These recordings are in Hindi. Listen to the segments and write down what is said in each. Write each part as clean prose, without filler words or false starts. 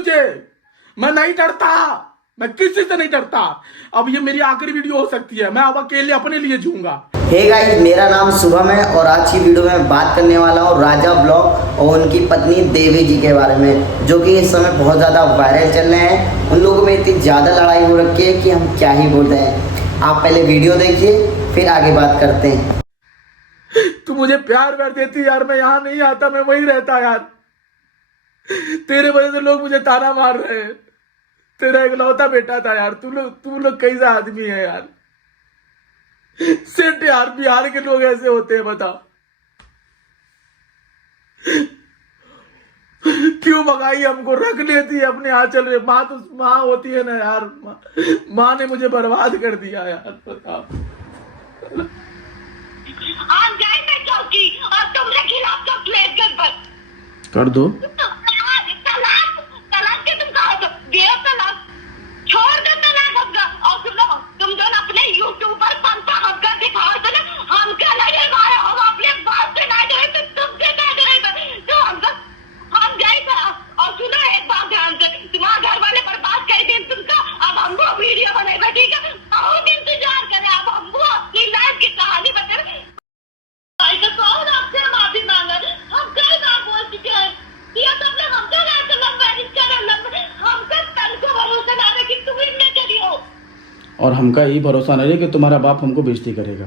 मुझे, मैं नहीं डरता, मैं किसी से नहीं डरता। अब ये मेरी आखिरी वीडियो हो सकती है, मैं अब अकेले अपने लिए जीऊंगा। हे गाइस, मेरा नाम शुभम है और आज की वीडियो में बात करने वाला हूँ राजा ब्लॉग और उनकी पत्नी देवी जी के बारे में, जो कि इस समय बहुत ज़्यादा वायरल चल रहे हैं। उन लोगों में इतनी ज़्यादा लड़ाई हो रखी है कि हम क्या ही बोलते हैं। आप पहले वीडियो देखिए, फिर आगे बात करते हैं। तू मुझे प्यार व्यार देती यार, मैं यहाँ नहीं आता, मैं वहीं रहता यार। तेरे वजह से लोग मुझे ताना मार रहे हैं। तेरा इकलौता बेटा था यार। तू लोग कैसा आदमी है यार। सेठ यार, बिहार के लोग ऐसे होते हैं, बता क्यों भगाई हमको, रख लेती है अपने आंचल में। माँ तो माँ होती है ना यार, माँ ने मुझे बर्बाद कर दिया यार, बताओ। आज जाए मैं चौकी और तुमने खिलाफ कंप्लेंट कर दो। तलाक के तुम कहा तलाक छोड़ दो, तलाक हमका। और सुनो, तुम जो अपने यूट्यूब पर पंखा हमका दिखाओ तो ना, हमका लगे मारे हम अपने बाप से ना डरे तो तुमसे ना डरे तो हम जाए। और सुनो एक बात ध्यान से, तुम्हारे घर वाले बर्बाद कर दें तुमका। अब हमको वीडियो बनेगा, ठीक है? बहुत इंतजार करें, अब हमको अपनी लाइफ की कहानी बताए। कौन आपसे माफी मांगा? हम कई बार बोल चुके हैं, ये सब लोग हमसे हमसे तन को भरोसा ना रहे कि तुम इनमें चली हो, और हमका यही भरोसा नहीं है कि तुम्हारा बाप हमको बेइज्जती करेगा।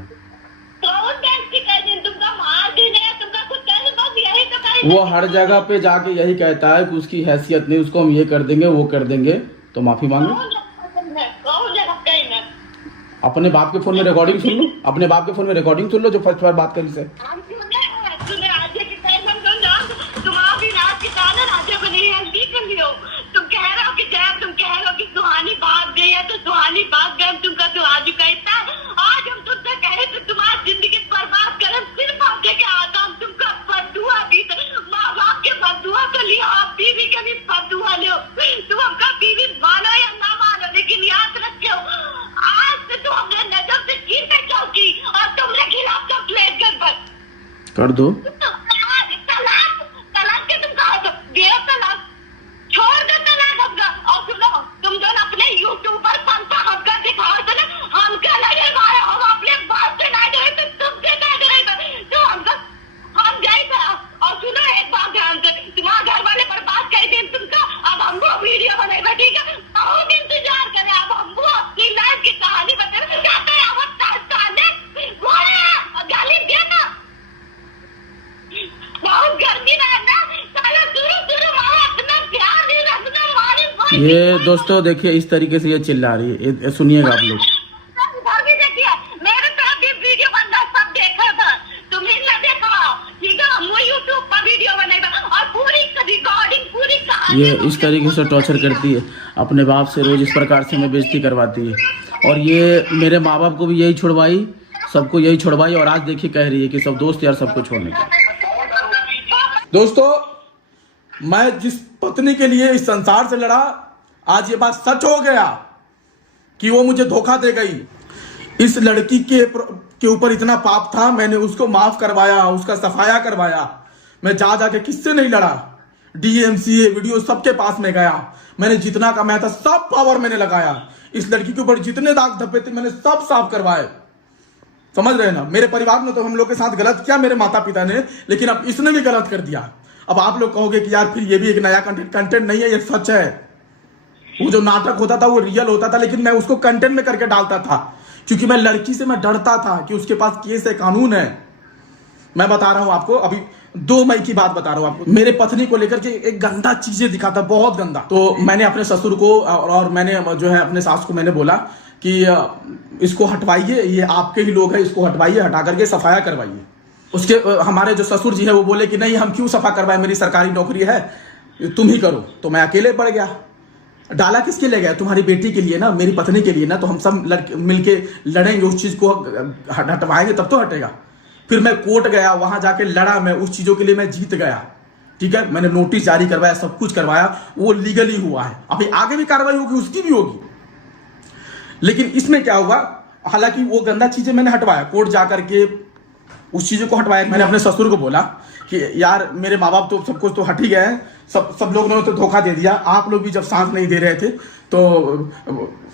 कौन बेइज्जती कर दें? तुमका मार देने, तुमका कुछ कहने, बस यही तो कहीं। वो हर जगह पे जाके यही कहता है कि उसकी हैसियत नहीं, उसको हम ये कर देंगे वो कर देंगे, तो माफी मांगे। कौन जगह कहीं ना अपने बाप के फोन में रिकॉर्डिंग सुन लो, अपने बाप के फोन में रिकॉर्डिंग सुन लो जो फर्स्ट बार बात करी से। हम सुने आज के टाइम में तुम्हारी रात की ताना राज्य को नहीं हल्दी कर लियो। तुम कह रहे हो कि जब तुम कह रहे हो कि सुहानी भाग गई है तो सुहानी भाग गए, तुमका सुहानी कहता। आज हम तुमसे कहे तो तुम्हारी जिंदगी बर्बाद करें, सिर्फ हम लेके आता हम तुमका बदुआ दी। माँ बाप के बदुआ तो लियो, आप बीवी के भी बदुआ लियो। तुम हमका बीवी मानो या ना मानो, लेकिन याद रखो आज से तुम अपने नजर से गिर के चौकी और तुमने खिलाफ कंप्लेंट कर दो। तलाक के तुम कहा तलाक छोड़ दो, तलाक हमका। और सुनो, तुम जो अपने यूट्यूब पर पंखा हमका दिखाओ तो ना, हमका लगे मारे हम अपने बाप से ना डरे तो तुमसे ना डरे तो हम जाए। और सुनो एक बात ध्यान से, तुम्हारे घर वाले बर्बाद कर दें तुमका। अब हमको वीडियो बनेगा, ठीक है? बहुत इंतजार करें, अब हमको अपनी लाइफ की कहानी बताए। गाली देना बहुत गर्मी में ना, शुरू अपना ध्यान नहीं रखना हमारी। ये दोस्तों देखिए, इस तरीके से ये चिल्ला रही है, ये सुनिएगा आप लोग। देखिए, मेरे तरफ भी वीडियो बनना सब देखा था, तुम्हें ना देखा, ठीक है? हम वो यूट्यूब पर वीडियो बनेगा और पूरी रिकॉर्डिंग पूरी कहानी। ये इस तरीके से टॉर्चर करती है, अपने बाप से रोज इस प्रकार से हमें बेइज्जती करवाती है। और ये मेरे माँ बाप को भी यही छुड़वाई, सबको यही छुड़वाई, और आज देखिए कह रही है कि सब दोस्त यार सबको छोड़ने के। दोस्तों, मैं जिस पत्नी के लिए इस संसार से लड़ा, आज ये बात सच हो गया कि वो मुझे धोखा दे गई। इस लड़की के ऊपर इतना पाप था, मैंने उसको माफ करवाया, उसका सफाया करवाया। मैं जाके किससे नहीं लड़ा, डीएमसीए वीडियो सबके पास में गया, मैंने जितना कमाया था सब पावर मैंने लगाया। इस लड़की के ऊपर जितने दाग धब्बे थे मैंने सब साफ करवाए। समझ रहे हैं ना? मेरे परिवार ने तो हम लोग के साथ गलत किया, मेरे माता पिता ने, लेकिन अब इसने भी गलत कर दिया। अब आप लोग कहोगे कि यार फिर ये भी एक नया कंटेंट नहीं है, ये सच है। वो जो नाटक होता था वो रियल होता था, लेकिन मैं उसको कंटेंट में करके डालता था, क्योंकि मैं लड़की से मैं डरता था कि उसके पास केस है, कानून है। मैं बता रहा हूं आपको, अभी 2 मई की बात बता रहा हूं आपको। मेरे पत्नी को लेकर के एक गंदा चीजें दिखाता, बहुत गंदा। तो मैंने अपने ससुर को और मैंने जो है अपने सास को मैंने बोला कि इसको हटवाइए, ये आपके ही लोग हैं, इसको हटवाइए, हटा करके सफाया करवाइए। उसके हमारे जो ससुर जी है वो बोले कि नहीं, हम क्यों सफा करवाए, मेरी सरकारी नौकरी है, तुम ही करो। तो मैं अकेले पड़ गया। डाला किसके लिए गया? तुम्हारी बेटी के लिए ना, मेरी पत्नी के लिए ना। तो हम सब मिलके लड़ेंगे, उस चीज को हटवाएंगे तब तो हटेगा। फिर मैं कोर्ट गया, वहां जाके लड़ा, मैं उस चीजों के लिए मैं जीत गया, ठीक है? मैंने नोटिस जारी करवाया, सब कुछ करवाया, वो लीगली हुआ है। अभी आगे भी कार्रवाई होगी, उसकी भी होगी। लेकिन इसमें क्या हुआ, हालांकि वो गंदा चीजें मैंने हटवाया, कोर्ट जाकर के उस चीजों को हटवाया। मैंने अपने ससुर को बोला कि यार मेरे माँ बाप तो सब कुछ तो हट ही गए हैं, सब लोग ने तो धोखा दे दिया, आप लोग भी जब साथ नहीं दे रहे थे तो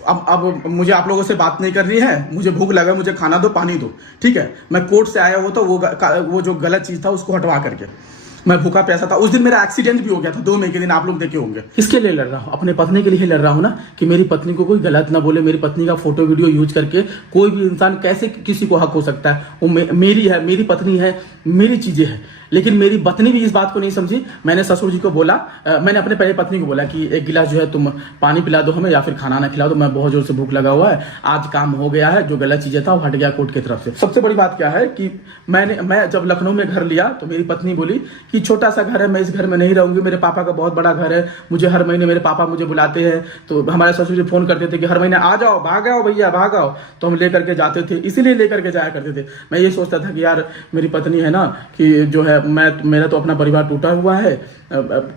अब मुझे आप लोगों से बात नहीं करनी है, मुझे भूख लगा, मुझे खाना दो, पानी दो, ठीक है। मैं कोर्ट से आया हो तो वो जो गलत चीज़ था उसको हटवा करके मैं भूखा प्यासा था। उस दिन मेरा एक्सीडेंट भी हो गया था, 2 मई के दिन, आप लोग देखे होंगे। किसके लिए लड़ रहा हूँ? अपने पत्नी के लिए लड़ रहा हूँ ना, कि मेरी पत्नी को कोई गलत ना बोले। मेरी पत्नी का फोटो वीडियो यूज करके कोई भी इंसान कैसे किसी को हक हो सकता है? वो मेरी है, मेरी पत्नी है, मेरी चीजें हैं। लेकिन मेरी पत्नी भी इस बात को नहीं समझी। मैंने ससुर जी को बोला, मैंने अपने पहले पत्नी को बोला कि एक गिलास जो है तुम पानी पिला दो हमें, या फिर खाना ना खिला दो, मैं बहुत जोर से भूख लगा हुआ है, आज काम हो गया है, जो गलत चीजें था वो हट गया कोर्ट की तरफ से। सबसे बड़ी बात क्या है कि मैं जब लखनऊ में घर लिया तो मेरी पत्नी बोली कि छोटा सा घर है, मैं इस घर में नहीं रहूंगी, मेरे पापा का बहुत बड़ा घर है, मुझे हर महीने मेरे पापा मुझे बुलाते हैं, तो हमारे ससुर जी फोन करते थे कि हर महीने आ जाओ, भाग आओ भैया, भाग आओ, तो हम लेकर के जाते थे, इसीलिए लेकर के जाया करते थे। मैं ये सोचता था कि यार मेरी पत्नी है ना, कि जो है मेरा तो अपना परिवार टूटा हुआ है,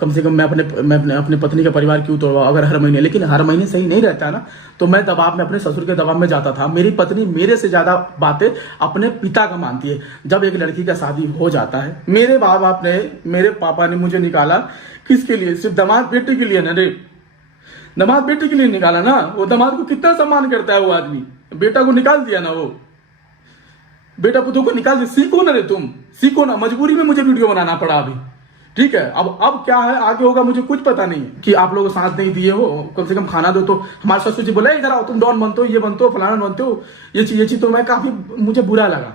कम से कम मैं अपने पत्नी का परिवार क्यों तोड़वा अगर हर महीने। लेकिन हर महीने सही नहीं रहता ना, तो मैं दबाव में, अपने ससुर के दबाव में जाता था। मेरी पत्नी मेरे से ज्यादा बातें अपने पिता का मानती है। जब एक लड़की का शादी हो जाता है, मेरे माँ बाप ने, मेरे पापा ने मुझे निकाला किसके लिए? सिर्फ दामाद बेटे के लिए ना रे, दामाद बेटे के लिए निकाला ना। वो दामाद को कितना सम्मान करता है वो आदमी, बेटा को निकाल दिया ना, वो बेटा पुतों को निकाल दिया। सीखो ना रे, तुम सीखो ना। मजबूरी में मुझे वीडियो बनाना पड़ा अभी, ठीक है। अब क्या है, आगे होगा मुझे कुछ पता नहीं है कि आप लोग साथ नहीं दिए हो, कम से कम खाना दो। तो हमारे ससुर जी बोले इधर आओ, तुम डॉन बनते हो, ये बनते हो, फलाना बनते हो, ये चीज। तो मैं मुझे बुरा लगा,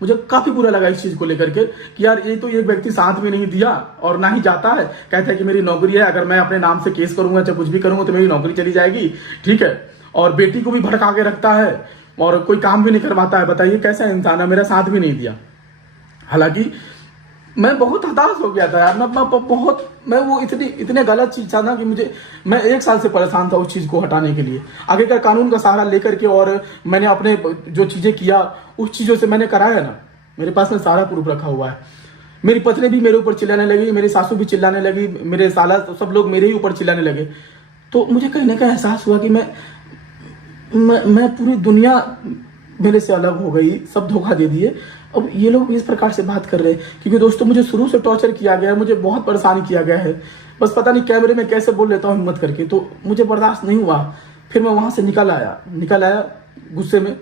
मुझे काफी बुरा लगा इस चीज को लेकर के कि यार ये तो एक व्यक्ति साथ भी नहीं दिया और ना ही जाता है, कहता है कि मेरी नौकरी है, अगर मैं अपने नाम से केस करूंगा चाहे कुछ भी करूंगा तो मेरी नौकरी चली जाएगी, ठीक है। और बेटी को भी भड़का के रखता है और कोई काम भी नहीं करवाता है। बताइए कैसा इंसान है, मेरा साथ भी नहीं दिया। हालांकि मैं बहुत हताश हो गया था यार, मैं वो इतने गलत चीज था ना कि मैं 1 साल से परेशान था उस चीज को हटाने के लिए। आगे का कानून का सहारा लेकर के, और मैंने अपने जो चीजें किया उस चीजों से मैंने कराया ना, मेरे पास में सारा प्रूफ रखा हुआ है। मेरी पत्नी भी मेरे ऊपर चिल्लाने लगी, मेरी सासू भी चिल्लाने लगी, मेरे साला, सब लोग मेरे ही ऊपर चिल्लाने लगे। तो मुझे कहीं ना कहीं एहसास हुआ कि मैं पूरी दुनिया मेरे से अलग हो गई, सब धोखा दे दिए। अब ये लोग इस प्रकार से बात कर रहे हैं, क्योंकि दोस्तों मुझे शुरू से टॉर्चर किया गया है, मुझे बहुत परेशान किया गया है। बस पता नहीं कैमरे में कैसे बोल लेता हूँ हिम्मत करके, तो मुझे बर्दाश्त नहीं हुआ। फिर मैं वहां से निकल आया गुस्से में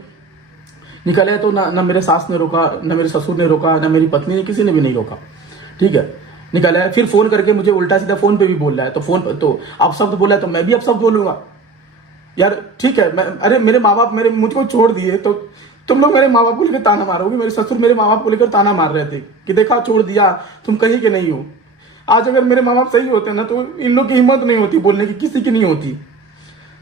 निकल आया। तो ना मेरे सास ने रोका, ना मेरे ससुर ने रोका, ना मेरी पत्नी ने, किसी ने भी नहीं रोका, ठीक है। निकल आया, फिर फोन करके मुझे उल्टा सीधा फोन पे भी बोल रहा है। तो फोन पर तो अब शब्द बोला है तो मैं भी अब शब्द बोलूंगा यार, ठीक है। अरे मेरे माँ बाप मुझको छोड़ दिए, तो तुम लोग मेरे माँ बाप को लेकर ताना मारोगे। मेरे ससुर मेरे माँ बाप को लेकर ताना मार रहे थे कि देखा छोड़ दिया, तुम कहीं के नहीं हो। आज अगर मेरे माँ बाप सही होते ना तो इन लोग की हिम्मत नहीं होती बोलने की, किसी की नहीं होती।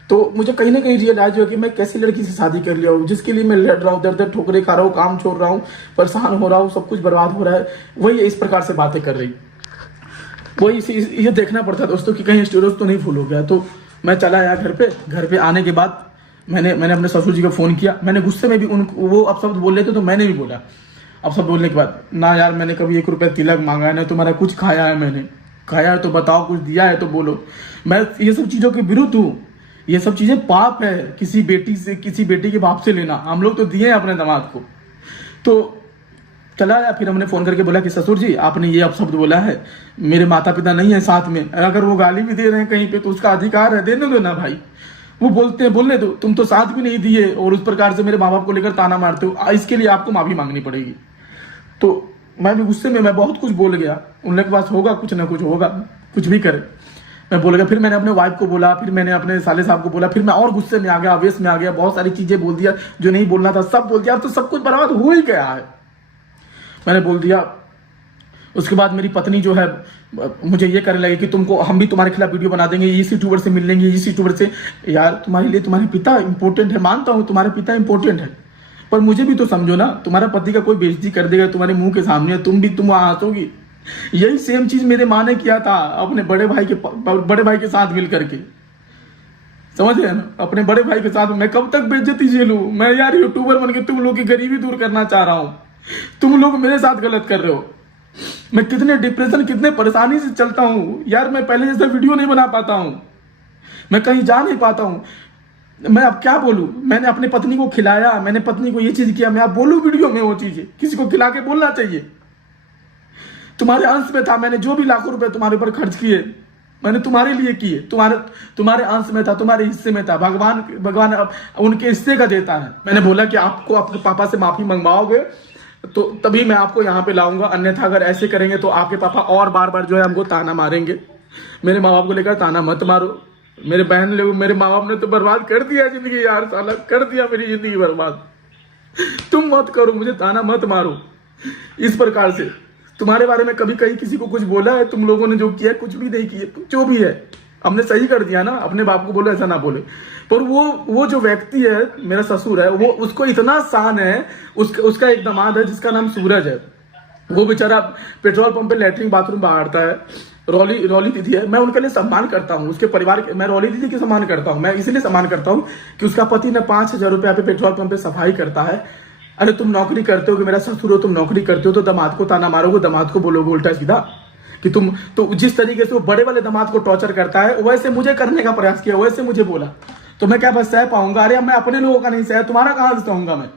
तो मुझे कहीं ना कहीं रियलाइज हुआ कि मैं कैसी लड़की से शादी कर लिया हूँ, जिसके लिए मैं लड़ रहा हूँ, दर ठोकरे खा रहा हूँ, काम छोड़ रहा हूँ, परेशान हो रहा हूँ, सब कुछ बर्बाद हो रहा है। वही इस प्रकार से बातें कर रही, वही ये देखना पड़ता दोस्तों कि कहीं स्टोरेज तो नहीं फुल हो गया। तो मैं चला आया घर पे आने के बाद मैंने अपने ससुर जी को फोन किया। मैंने गुस्से में भी वो अब शब्द बोल रहे थे तो मैंने भी बोला। अब सब बोलने के बाद, ना यार मैंने कभी 1 रुपया तिलक मांगा है, ना तुम्हारा कुछ खाया है, मैंने खाया है तो बताओ, कुछ दिया है तो बोलो। मैं ये सब चीजों के विरुद्ध हूँ। ये सब चीजें पाप है किसी बेटी के बाप से लेना। हम लोग तो दिए अपने दामाद को। तो चला या फिर हमने फोन करके बोला कि ससुर जी आपने ये अपशब्द बोला है, मेरे माता पिता नहीं है साथ में, अगर वो गाली भी दे रहे हैं कहीं पे तो उसका अधिकार है, देने दो ना भाई। वो बोलते हैं बोलने दो, तुम तो साथ भी नहीं दिए और उस प्रकार से मेरे माँ बाप को लेकर ताना मारते हो, इसके लिए आपको माफी मांगनी पड़ेगी। तो मैं भी गुस्से में मैं बहुत कुछ बोल गया। उन लोग के पास होगा कुछ ना कुछ होगा, कुछ भी करे, मैं बोल गया। फिर मैंने अपने वाइफ को बोला, फिर मैंने अपने साले साहब को बोला, फिर मैं और गुस्से में आ गया, आवेश में आ गया, बहुत सारी चीजें बोल दिया जो नहीं बोलना था, सब बोल दिया। अब तो सब कुछ बर्बाद हो ही गया है, मैंने बोल दिया। उसके बाद मेरी पत्नी जो है मुझे ये करने लगी कि तुमको हम भी तुम्हारे खिलाफ वीडियो बना देंगे, इस यूट्यूबर से मिल लेंगे, इस यूट्यूबर से। यार तुम्हारे लिए तुम्हारे पिता इंपॉर्टेंट है, मानता हूँ तुम्हारे पिता इंपॉर्टेंट है, पर मुझे भी तो समझो ना। तुम्हारा पति का कोई बेइज्जती कर देगा तुम्हारे मुंह के सामने, तुम वहां हंसोगी। यही सेम चीज मेरे माँ ने किया था अपने बड़े भाई के साथ मिल करके, समझ रहे ना, अपने बड़े भाई के साथ। मैं कब तक बेइज्जती झेलूं? मैं यार यूट्यूबर बन के तुम लोग की गरीबी दूर करना चाह रहा हूं, तुम लोग मेरे साथ गलत कर रहे हो। मैं कितने डिप्रेशन, कितने परेशानी से चलता हूं यार। मैं पहले जैसा वीडियो नहीं बना पाता हूं, मैं कहीं जा नहीं पाता हूं। मैं अब क्या बोलूं? मैंने अपनी पत्नी को खिलाया, मैंने पत्नी को ये चीज किया, मैं अब बोलूं वीडियो में वो चीजें? किसी को खिला के बोलना चाहिए? तुम्हारे अंश में था, मैंने जो भी लाखों रुपए तुम्हारे ऊपर खर्च किए मैंने तुम्हारे लिए किए, तुम्हारे अंश में था, तुम्हारे हिस्से में था। भगवान अब उनके हिस्से का देता है। मैंने बोला कि आपको आपके पापा से माफी मंगवाओगे तो तभी मैं आपको यहाँ पे लाऊंगा, अन्यथा अगर ऐसे करेंगे तो आपके पापा और बार बार जो है हमको ताना मारेंगे। मेरे माँ बाप को लेकर ताना मत मारो। मेरे बहन लोग, मेरे माँ बाप ने तो बर्बाद कर दिया जिंदगी यार, साला कर दिया मेरी जिंदगी बर्बाद। तुम मत करो, मुझे ताना मत मारो इस प्रकार से। तुम्हारे बारे में कभी कहीं किसी को कुछ बोला है? तुम लोगों ने जो किया कुछ भी नहीं किया, जो भी है हमने सही कर दिया ना। अपने बाप को बोलो ऐसा ना बोले। पर वो जो व्यक्ति है, मेरा ससुर है, वो उसको इतना शान है, उसका एक दामाद है जिसका नाम सूरज है। वो बेचारा पेट्रोल पंप पे लैट्रिन बाथरूम बाहरता है। रौली दीदी है, मैं उनके लिए सम्मान करता हूँ, उसके परिवार के, मैं रौली दीदी की सम्मान करता हूँ। मैं इसलिए सम्मान करता हूँ कि उसका पति ने 5,000 रुपया पे पेट्रोल पंप पे सफाई करता है। अरे तुम नौकरी करते हो कि मेरा ससुर हो, तुम नौकरी करते हो तो दामाद को ताना मारोगे, दामाद को बोलोगे उल्टा सीधा कि तुम तो जिस तरीके से वो बड़े वाले दामाद को टॉर्चर करता है वैसे मुझे करने का प्रयास किया, वैसे मुझे बोला तो मैं क्या बस सह पाऊंगा? अरे मैं अपने लोगों का नहीं सह, तुम्हारा कहां से सहूंगा मैं?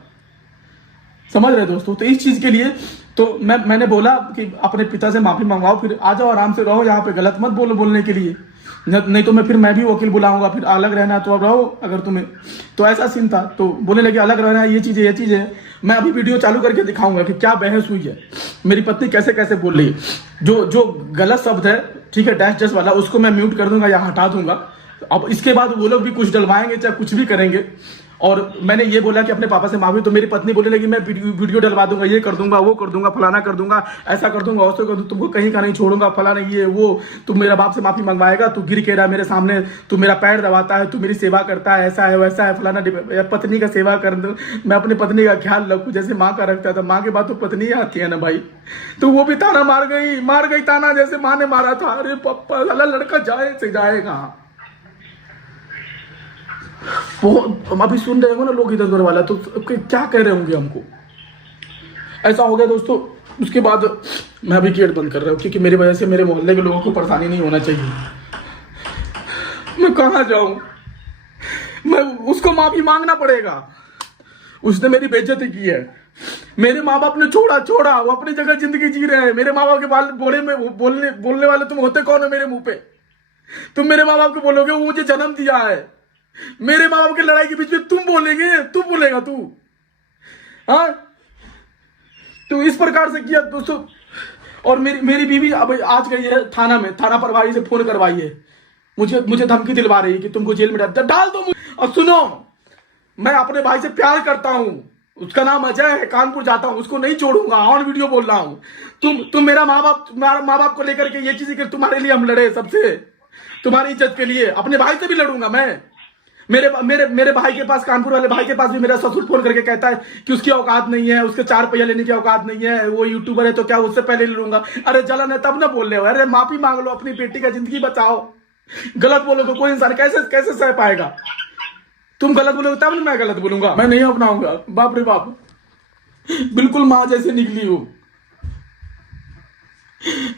समझ रहे दोस्तों? तो इस चीज के लिए तो मैंने बोला कि अपने पिता से माफी मंगवाओ, फिर आ जाओ, आराम से रहो, यहाँ पे गलत मत बोलो बोलने के लिए, नहीं तो मैं भी वकील बुलाऊंगा, फिर अलग रहना तो अब रहो अगर तुम्हें। तो ऐसा सीन था। तो बोलने लगे अलग रहना है, ये चीज है। मैं अभी वीडियो चालू करके दिखाऊंगा कि क्या बहस हुई है, मेरी पत्नी कैसे कैसे बोल रही है। जो गलत शब्द है, ठीक है, डैश वाला, उसको मैं म्यूट कर दूंगा या हटा दूंगा। अब इसके बाद वो लोग भी कुछ डलवाएंगे चाहे कुछ भी करेंगे। और मैंने ये बोला कि अपने पापा से माफी, तो मेरी पत्नी बोलने लगी मैं वीडियो डलवा दूंगा, ये कर दूंगा, वो कर दूंगा, फलाना कर दूंगा, ऐसा कर दूंगा, वैसे कर दूंगा, तुमको कहीं का नहीं छोड़ूंगा, फलाना ये वो, तुम मेरा बाप से माफी मंगवाएगा, तू गिर के रहा मेरे सामने, तू मेरा पैर दबाता है, तू मेरी सेवा करता है, ऐसा है वैसा है, फलाना। पत्नी का सेवा कर दूं, मैं अपनी पत्नी का ख्याल रखूं जैसे माँ का रखता था। माँ के बाद तो पत्नी आती है ना भाई। तो वो भी ताना मार गई ताना जैसे माँ ने मारा था। अरे पप्पा लड़का जाए से जाएगा। वो हम अभी सुन रहे हो ना लोग इधर उधर वाला, तो क्या कह रहे होंगे हमको। ऐसा हो गया दोस्तों। उसके बाद मैं अभी गेट बंद कर रहा हूँ क्योंकि मेरी वजह से मेरे मोहल्ले के लोगों को परेशानी नहीं होना चाहिए। मैं कहाँ जाऊं? मैं उसको माफी मांगना पड़ेगा। उसने मेरी बेइज्जती की है। मेरे माँ बाप ने छोड़ा, वो अपनी जगह जिंदगी जी रहे हैं। मेरे माँ बाप के बोलने वाले तुम होते कौन है? मेरे मुंह पे तुम मेरे माँ बाप को बोलोगे वो मुझे जन्म दिया है। मेरे माँ बाप की लड़ाई के बीच में तुम बोलेगा तू? हाँ, तो इस प्रकार से किया दोस्तों। और मेरी बीवी अब आज गई है थाना में, थाना प्रभारी से फोन करवाई है, मुझे धमकी दिलवा रही है कि तुमको जेल में डाल दो। और सुनो, मैं अपने भाई से प्यार करता हूं, उसका नाम अजय है, कानपुर जाता हूं, उसको नहीं छोड़ूंगा। ऑन वीडियो बोल रहा हूं। तुम मेरा माँ बाप को लेकर के ये चीज कि तुम्हारे लिए हम लड़े, सबसे तुम्हारी इज्जत के लिए। अपने भाई से भी लड़ूंगा मैं। मेरे भाई के पास, कानपुर वाले भाई के पास भी मेरा ससुर फोन करके कहता है कि उसकी औकात नहीं है, उसके 4 पैसा लेने की औकात नहीं है, वो यूट्यूबर है तो क्या उससे पहले ले लूंगा। अरे जलन है तब ना बोल रहे हो? अरे माफी मांग लो, अपनी बेटी का जिंदगी बचाओ। गलत बोलोगे कोई इंसान कैसे सह पाएगा? तुम गलत बोलोगे तब मैं गलत बोलूंगा। मैं नहीं अपनाऊंगा। बाप रे बाप, बिल्कुल माँ जैसे निकली हूं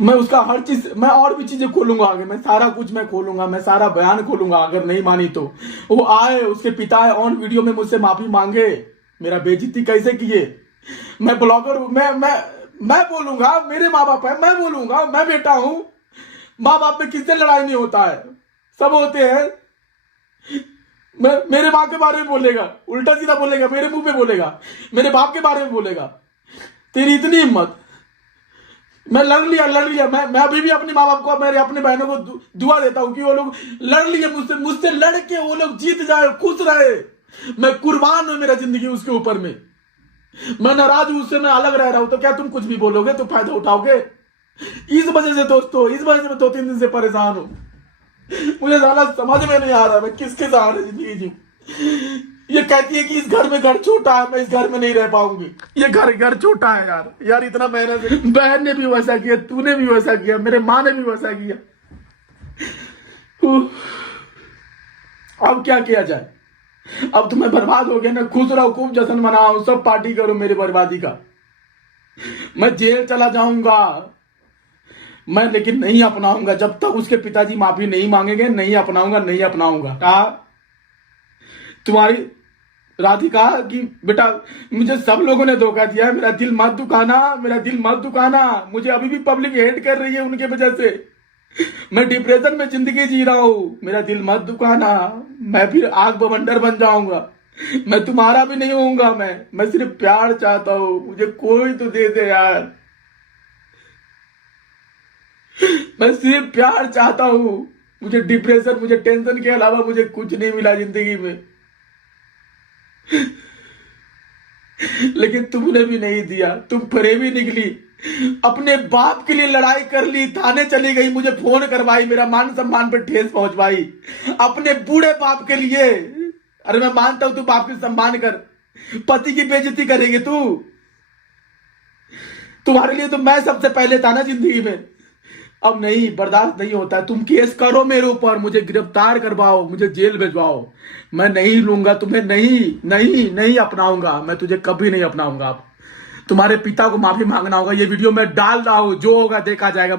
मैं। उसका हर चीज, मैं और भी चीजें खोलूंगा आगे, मैं सारा कुछ मैं खोलूंगा, मैं सारा बयान खोलूंगा। अगर नहीं मानी तो वो आए, उसके पिता है, ऑन वीडियो में मुझसे माफी मांगे, मेरा बेइज्जती कैसे किए। मैं ब्लॉगर हूं, मैं बोलूंगा, मेरे माँ बाप है, मैं बोलूंगा, मैं बेटा हूं। माँ बाप में किससे लड़ाई नहीं होता है, सब होते हैं। मेरे माँ के बारे में बोलेगा, उल्टा सीधा बोलेगा, मेरे मुंह पे बोलेगा, मेरे बाप के बारे में बोलेगा। तेरी इतनी हिम्मत। मैं लड़ लिया। मैं अभी भी अपने माँ बाप को, मेरे अपने बहनों को दुआ देता हूं कि वो लोग लड़ लिए मुझसे लड़ के वो लोग जीत जाए, खुश रहे। मैं कुर्बान हूं मेरा जिंदगी उसके ऊपर में। मैं नाराज हूं उससे, मैं अलग रह रहा हूं। तो क्या तुम कुछ भी बोलोगे तो फायदा उठाओगे? इस वजह से दोस्तों, इस वजह से मैं 2-3 दिन से परेशान हूं। मुझे ज्यादा समझ में नहीं आ रहा मैं किसके सहारे जिंदगी जी। ये कहती है कि इस घर में घर छोटा है, मैं इस घर में नहीं रह पाऊंगी। ये घर छोटा है यार इतना मेहनत। बहन ने भी वैसा किया, तूने भी वैसा किया, मेरे माँ ने भी वैसा किया। अब क्या किया जाए? अब तो मैं बर्बाद हो गया ना। खुश रहो, खूब जश्न मनाओ, सब पार्टी करो मेरी बर्बादी का। मैं जेल चला जाऊंगा मैं, लेकिन नहीं अपनाऊंगा जब तक उसके पिताजी माफी नहीं मांगेंगे। नहीं अपनाऊंगा। कहा राधिका कि बेटा मुझे सब लोगों ने धोखा दिया है, मेरा दिल मत दुखाना, मेरा दिल मत दुखाना। मुझे अभी भी पब्लिक हेट कर रही है उनके वजह से, मैं डिप्रेशन में जिंदगी जी रहा हूँ, मेरा दिल मत दुखाना। मैं फिर आग बवंडर बन जाऊंगा, मैं तुम्हारा भी नहीं होऊंगा। मैं सिर्फ प्यार चाहता हूँ, मुझे कोई तो दे दे यार, मैं सिर्फ प्यार चाहता हूँ। मुझे डिप्रेशन, मुझे टेंशन के अलावा मुझे कुछ नहीं मिला जिंदगी में, लेकिन तुमने भी नहीं दिया। तुम फरेबी निकली, अपने बाप के लिए लड़ाई कर ली, थाने चली गई, मुझे फोन करवाई, मेरा मान सम्मान पर ठेस पहुंचवाई अपने बूढ़े बाप के लिए। अरे मैं मानता हूं तू बाप की सम्मान कर, पति की बेइज्जती करेगी तू? तुम्हारे लिए तो मैं सबसे पहले था ना जिंदगी में। अब नहीं, बर्दाश्त नहीं होता है। तुम केस करो मेरे ऊपर, मुझे गिरफ्तार करवाओ, मुझे जेल भिजवाओ, मैं नहीं लूंगा तुम्हें, नहीं अपनाऊंगा, मैं तुझे कभी नहीं अपनाऊंगा। तुम्हारे पिता को माफी मांगना होगा। ये वीडियो मैं डाल रहा हूं, जो होगा देखा जाएगा।